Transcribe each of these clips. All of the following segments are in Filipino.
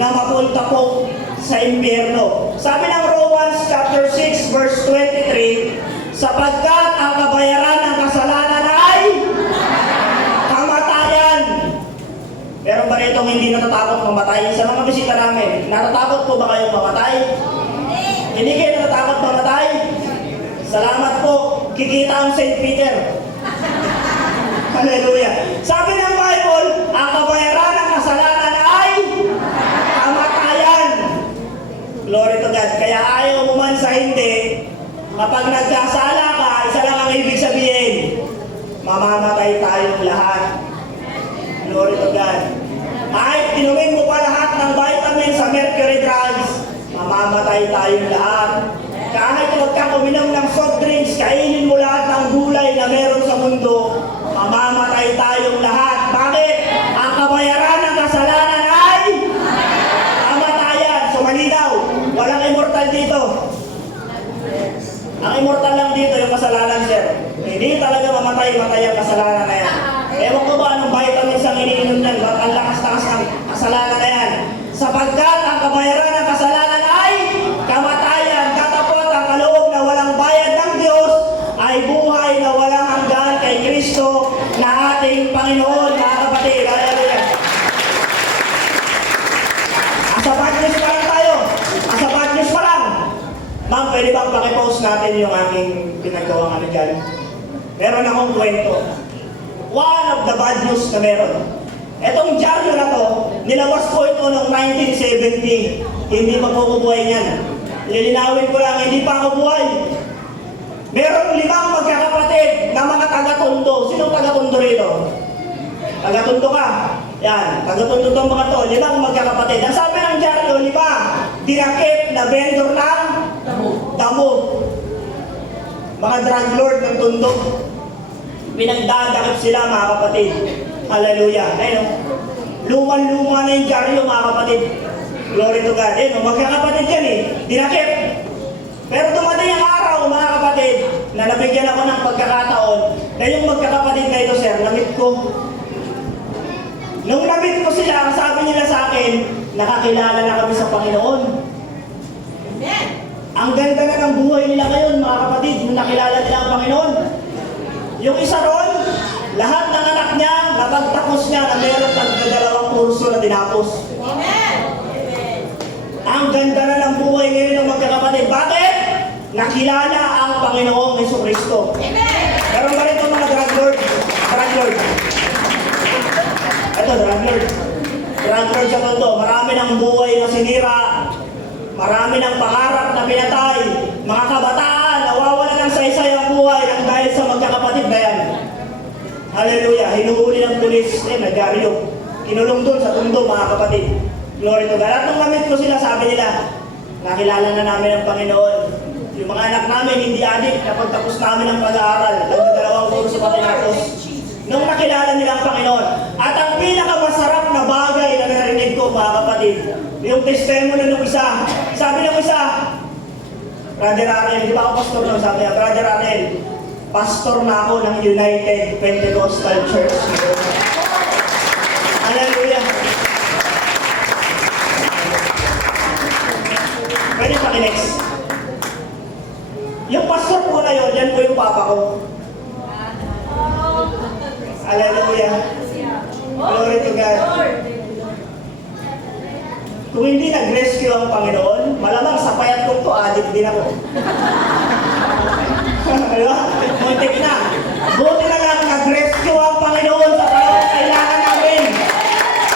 na mapunta po sa impyerno. Sabi ng Romans chapter 6 verse 23, sapagkat ang kabayaran ng kasalanan ay kamatayan. Pero ba itong hindi natatakot mamatay? Sa mga bisita namin, natatakot po ba kayong mamatay? Hindi kayo natatakot mamatay? Salamat po, kikita ang St. Peter. Hallelujah. Sabi ng Bible, ang kabayaran ng kasalanan ay kamatayan. Glory to God. Kaya ayaw mo man sa hindi, kapag nagkasala ka, isa lang ang ibig sabihin, mamamatay tayong lahat. Glory to God. Kahit inumin mo pa lahat ng vitamins sa mercury drugs, mamamatay tayong lahat. Kahit huwag kang uminom ng soft drinks, kainin mo lahat ng gulay na meron sa mundo, mamamatay tayong lahat. Bakit? Ang kabayaran ng kasalanan ay kamatayan. So malinaw, walang immortal dito. Ang immortal lang dito yung kasalanan, sir. Hindi talaga mamatay ang kasalanan na yan. Ewan ko ba anong vitamins ang iniinom yan? Ba't ang lakas-lakas ng kasalanan na yan? Sapagkat ang kabayaran ng kasalanan ay kamatayan. Katapot ang kaloob na walang bayad ng Diyos ay buhay na walang hanggan kay Kristo na ating Panginoon, mga kapatid. Hallelujah. Asa bad news pa lang tayo. Asa bad news pa lang. Ma'am, pwede bang pakipost natin yung aking pinagawang ano dyan? Meron akong kwento. One of the bad news na meron. Etong dyaryo na to, nilawas ko ito noong 1970. Hindi pa po buhay niyan. Lilinawin ko lang, hindi pa ako buhay. Merong 5 magkakapatid na mga taga-Tondo. Sinong taga-Tondo rito? Taga-Tondo ka. Yan, taga-Tondo tong mga to. 5 magkakapatid. Ang sabi ng dyaryo, 5 dinakip na vendor ng damo. Mga drug lord ng Tondo. Pinagdadakip sila, mga kapatid. Hallelujah. Ayun, luman-luma na yung dyaryo, mga kapatid. Glory to God. Ayun, magkakapatid yan eh. Dinakip. Pero dumating ang araw, mga kapatid, na nabigyan ako ng pagkakataon na yung magkakapatid na ito, sir, namit ko. Nung namit ko sila, ang sabi nila sa akin, nakakilala na kami sa Panginoon. Amen. Ang ganda na ng buhay nila ngayon, mga kapatid, nung nakilala nila ang Panginoon. Yung isa ron, lahat ng anak niya, napagtapos niya na meron ng 2 kurso na tinapos. Amen. Ang ganda na ng buhay ngayon ng magkakapatid. Bakit? Nakilala ang Panginoong Jesucristo. Amen. Meron ba rito mga drug lord? Drug lord. Ito, drug lord. Drug lord sa Tondo. Marami ng buhay na sinira. Marami ng pangarap na pinatay. Mga kabataan, nawawala ng saysay ang buhay ng dahil sa magkakapatid na yan. Hallelujah. Hinuhuli ng pulis. Nagyaryo. Kinulong doon sa Tondo, mga kapatid. Glory to God. At nung namit ko sila, sabi nila, nakilala na namin ang Panginoon. Yung mga anak namin, hindi adik, napagtapos namin ang pag-aaral. Nagdadalawang kurso pa tinapos. Nung nakilala nila ang Panginoon. At ang pinakamasarap na bagay na narinig ko, mga kapatid, yung testimony ng isa. Sabi ng isa, Brother Arnel, di ba ako pastor nun? Sabi niya, Brother Arnel, pastor na ako ng United Pentecostal Church. Hallelujah. Pwede paki-next. Yung pastor ko na yun, yan po yung papa ko. Hallelujah. Glory to God. Kung hindi nag-rescue ang Panginoon, malamang sa payat kong to, addict din ako. Diba? Muntik na. Buti na lang nag-rescue ang Panginoon sa kailangan namin.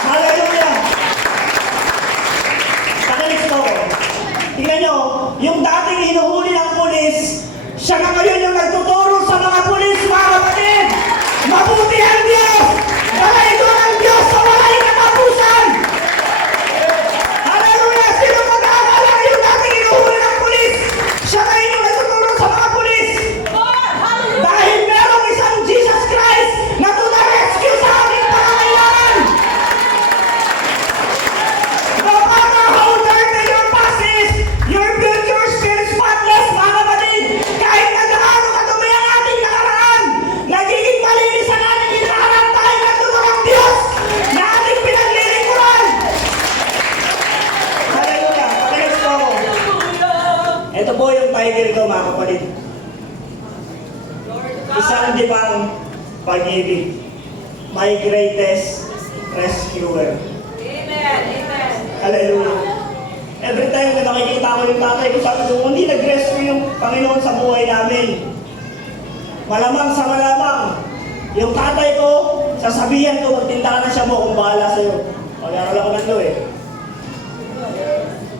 Hallelujah. Pakinig ko. Tingnan nyo, yung dating hinuhuli ng pulis, siya na ngayon yung nagtuturo sa mga pulis, mga kapatid. Mabuti ang Diyos! Dahil ito ang Diyos sa walay katapusan! Hallelujah! Sino mag-aalala yung dating hinuhuli ng pulis? Siya ngayon yung nagtuturo sa mga pulis! Dahil merong isang Jesus Christ na tunarescue sa ating pangangailangan! No matter how dirty your past is, your future still spotless, mga kapatid! Kahit nagkakaroon ka tumay ang ating nakaraan, nagiging malinis ang ating title ko mga kapatid. Isang dibang pag-ibig. My greatest rescuer. Amen. Amen. Hallelujah. Every time na nakikita ko yung tatay ko, sabi ko, hindi nag-rescue yung Panginoon sa buhay namin. Malamang sa malamang, yung tatay ko, sasabihan ko, magtinda ka na siya mo kung bahala sa'yo. Pag-aaral ako ng law eh.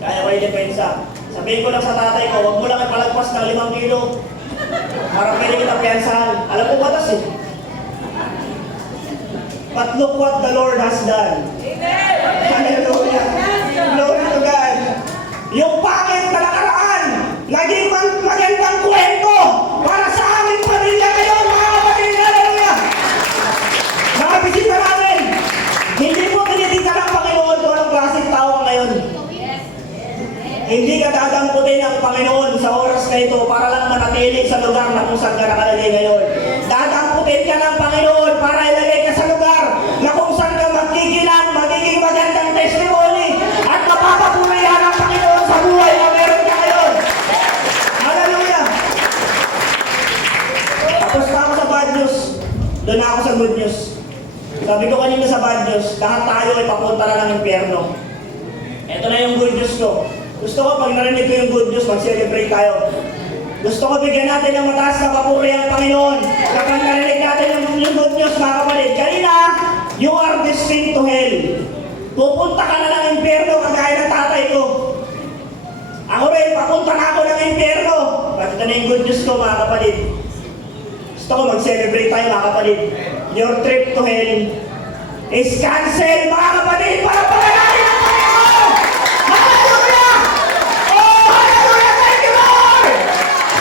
Kaya ko i-depensa. Sabihin ko lang sa tatay ko, huwag mo lang ipalagpas ng 5 kilo. Para pwede kita piyansahan. Alam ko batas eh. But look what the Lord has done. Amen. Hallelujah. Glory to God. Yung pangit na nakaraan, naging magandang kwento para sa aming pamilya ngayon, mga kapatid. Hallelujah. Mga bisita namin, hindi po tinitingnan ng Panginoon kung anong klaseng tao ka ngayon. Hindi ka dadamputin ng Panginoon sa oras na ito para lang manatili sa lugar na kung saan ka nakalagay ngayon. Dadamputin ka ng Panginoon para ilagay ka sa lugar na kung saan ka magkikilang, magiging magandang testimony at mapapapurihan ng Panginoon sa buhay na meron ka ngayon. Hallelujah! Tapos pa ako sa bad news, doon na ako sa good news. Sabi ko kanina sa bad news, lahat tayo ay papunta na ng impyerno. Ito na yung good news ko. Gusto ko pag narinig ko yung good news, mag-celebrate tayo. Gusto ko bigyan natin ng mataas na papuri ang Panginoon. Kapag narinig natin yung good news, mga kapatid, kanina, you are destined to hell. Pupunta ka na ng impyerno kagaya ng tatay ko. Ako rin, papunta na ako ng impyerno. Ito na yung good news ko, mga kapatid. Gusto ko mag-celebrate tayo, mga kapatid. Your trip to hell is canceled, mga kapatid, para pagalain ang Panginoon! Hallelujah! Oh, hallelujah! Thank you, Lord!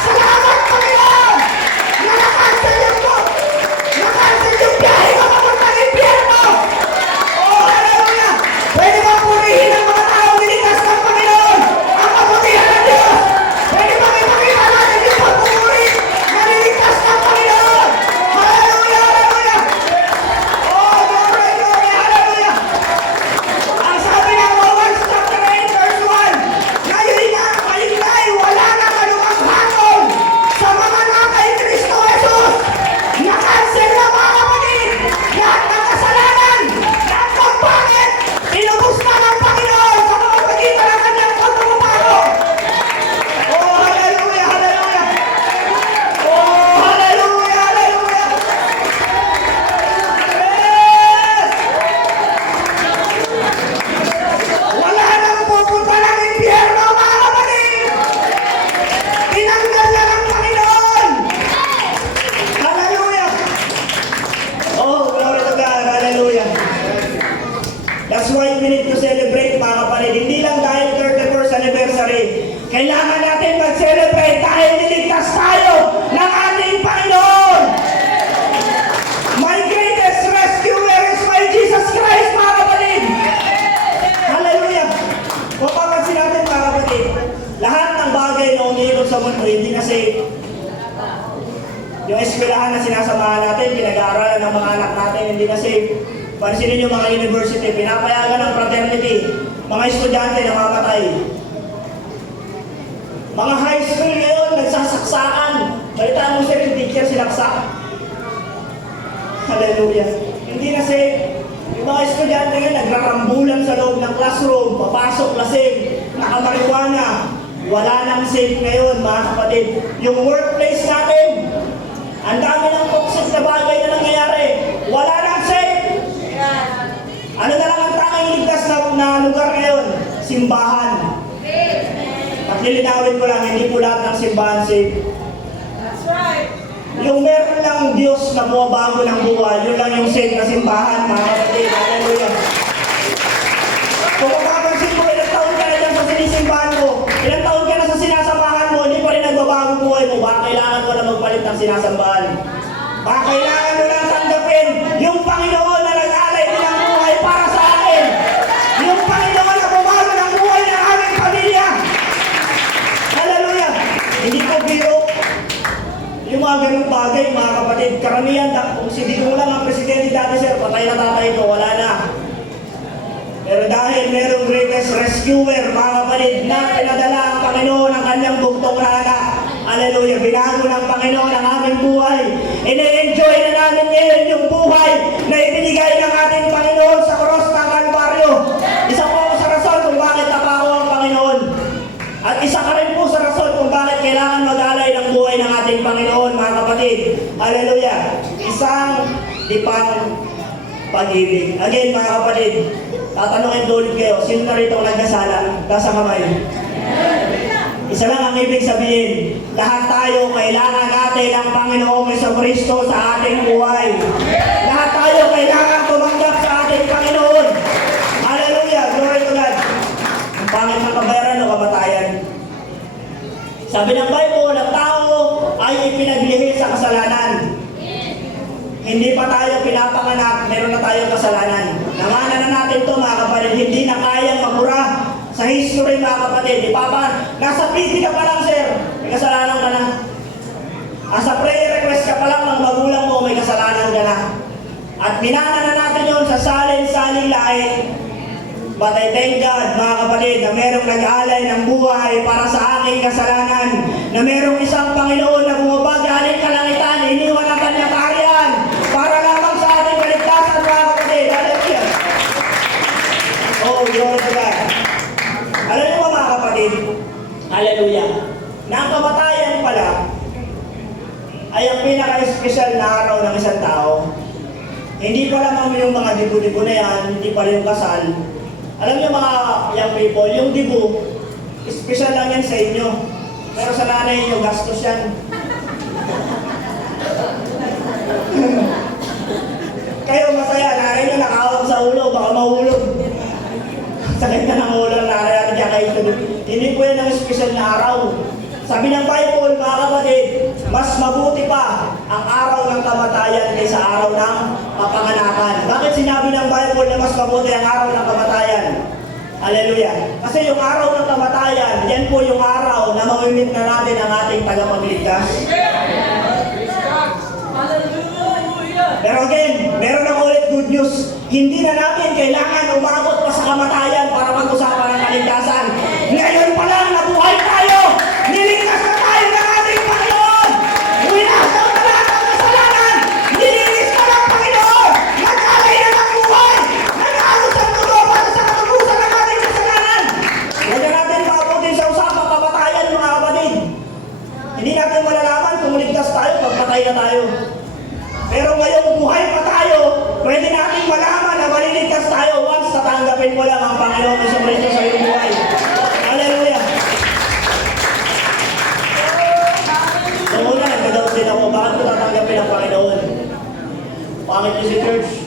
Salamat, Panginoon! Na nakancel yung biyahe ko papuntang impyerno! Oh, hallelujah! Pwede ba purihin ang mga tao niligtas ng Panginoon? Ang kabutihan ng Diyos! Pwede ba ipakita natin yung pagpupuri na niligtas ng Panginoon? Hallelujah! Hallelujah! Oh, glory, glory! Hallelujah! Ang sabi ng Romans chapter 8 verse 1, ngayon nga, kayo wala nang anumang hatol sa mga nakay Kristo Jesus. Na-cancel na, mga kapatid! Lahat ng kasalanan, lahat ng pangit, inubos na ng Panginoon sa mga pagitan ng kanyang pagpapago. Oh, hallelujah! Hallelujah! Oh, hallelujah! Hallelujah! Yes! Wala nang pupunta ng impyerno, mga kapatid! Tinanggal na ng Panginoon! Hallelujah! Oh, glory to God! Hallelujah! That's why we need to celebrate, mga kapatid. Hindi lang dahil 31st anniversary. Kailangan natin mag-celebrate dahil niligtas tayo ng ating Panginoon! My greatest rescuer is my Jesus Christ, mga kapatid! Hallelujah! Kung papansin natin, mga kapatid, lahat ng bagay na umiikot sa mundo, hindi na safe. Yung eskwelahan na sinasamahan natin, pinag-aaralan ng mga anak natin, hindi na safe. Pansinin yung mga university, pinapayagan ng fraternity, mga estudyante na mamatay. Mga high school ngayon, nagsasaksakan. Balitaan mo sir, yung teacher sinaksak. Hallelujah. Hindi na safe. Yung mga estudyante ngayon, nagrarambulan sa loob ng classroom, papasok, lasing, nakamarijuana. Wala nang safe ngayon, mga kapatid. Yung workplace natin, ang dami ng toxic na bagay na nangyayari. Wala nang safe. Ano na lang ang tanging ligtas na lugar ngayon? Simbahan. At lilinawin ko lang, hindi po lahat ng simbahan safe. That's right. Yung meron lang Diyos na bumabago ng buhay, yun lang yung safe na simbahan, mga kapatid. Hallelujah. Kung mapapansin mo, ilang taon ka na dyan sa sinisimbahan mo, ilang taon ka na sa sinasamahan mo, hindi pa rin nagbabago buhay mo, baka kailangan mo na magpalit ng sinasambahan. Baka kailangan mo na tanggapin yung Panginoon na nag-alay din ang buhay para sa akin. Yung Panginoon na bumago ng buhay ng aming pamilya. Hallelujah. Hindi ko biro. Yung mga ganung bagay, mga kapatid, karamihan, kung si Digong lang ang presidente dati, sir, patay na tatay ko, wala na. Pero dahil merong greatest rescuer, mga kapatid, na pinadala ang Panginoon ng kanyang bugtong na anak, binago ng Panginoon ang aming buhay. Ine-enjoy na namin ngayon yung buhay na ibinigay ng ating Panginoon sa cross ng Kalbaryo. Isa po ako sa rason kung bakit napako ang Panginoon. At isa ka rin po sa rason kung bakit kailangan mag-alay ng buhay ng ating Panginoon, mga kapatid. Hallelujah! Isang dipang pag-ibig. Again, mga kapatid, tatanungin ulit kayo, sino na rito nagkasala? Taas ang kamay. Isa lang ang ibig sabihin, lahat tayo kailangan natin ang Panginoong Jesucristo sa ating buhay. Lahat tayo kailangan tumanggap sa ating Panginoon. Hallelujah! Glory to God! Ang pangit ng kabayaran o kamatayan. Sabi ng Bible, ang tao ay ipinaglihi sa kasalanan. Hindi pa tayo pinapanganak, meron na tayong kasalanan. Nanganan na natin ito, mga kapatid, hindi na kayang magmura sa history, mga kapatid. Nasa PT ka pa lang, sir, may kasalanan ka na. Sa prayer request ka pa lang ng magulang mo, may kasalanan ka na. At minana na natin yun sa salin-saling lahi. But I thank God, mga kapatid, na merong nag-aalay ng buhay para sa aking kasalanan. Na merong isang Panginoon na bumaba galing kalangitan, iniwan ang kanyang kaharian para lamang sa ating kaligtasan, mga kapatid. Hallelujah! Oh, glory to God. Alam niyo ba, mga kapatid? Hallelujah! Na ang kamatayan pala ay ang pinaka-espesyal na araw ng isang tao. Hindi pa lang yung mga dibu-dibu na yan, hindi pa rin yung kasal. Alam niyo mga young people, yung dibu, espesyal lang yan sa inyo. Pero sa nanay niyo, gastos yan. Kayo masaya, nanay niyo nakahawak sa ulo, baka mahulog. Sakit na ng ulo ng nanay natin kaya kayo. Hindi po yan ang espesyal na araw. Sabi ng Bible, mga kapatid, mas mabuti pa ang araw ng kamatayan kaysa araw ng kapanganakan. Bakit sinabi ng Bible na mas mabuti ang araw ng kamatayan? Hallelujah! Kasi yung araw ng kamatayan, yan po yung araw na mamimit na natin ang ating tagapagligtas. Pero again, meron ako ulit good news. Hindi na natin kailangan umabot pa sa kamatayan para pag-usapan ng kaligtasan. Ngayon pa lang, nabuhay tayo! Niligtas na tayo ng ating Panginoon! Winasaw na lahat ng kasalanan! Nilinis na ng Panginoon! Nag-alay na ng buhay! Nag-alus ang dugo para sa katubusan ng ating kasalanan! Huwag na natin maabutin sa usapang kamatayan, mga kapatid. Hindi natin malalaman kung ligtas tayo pag patay na tayo. Pero ngayong buhay pa tayo, pwede natin malaman na maliligtas tayo once tatanggapin mo lang ang Panginoon Jesucristo sa iyong buhay. Hallelujah! So una, nagka-doubt din ako, bakit ko tatanggapin ang Panginoon? Pangit niyo si church.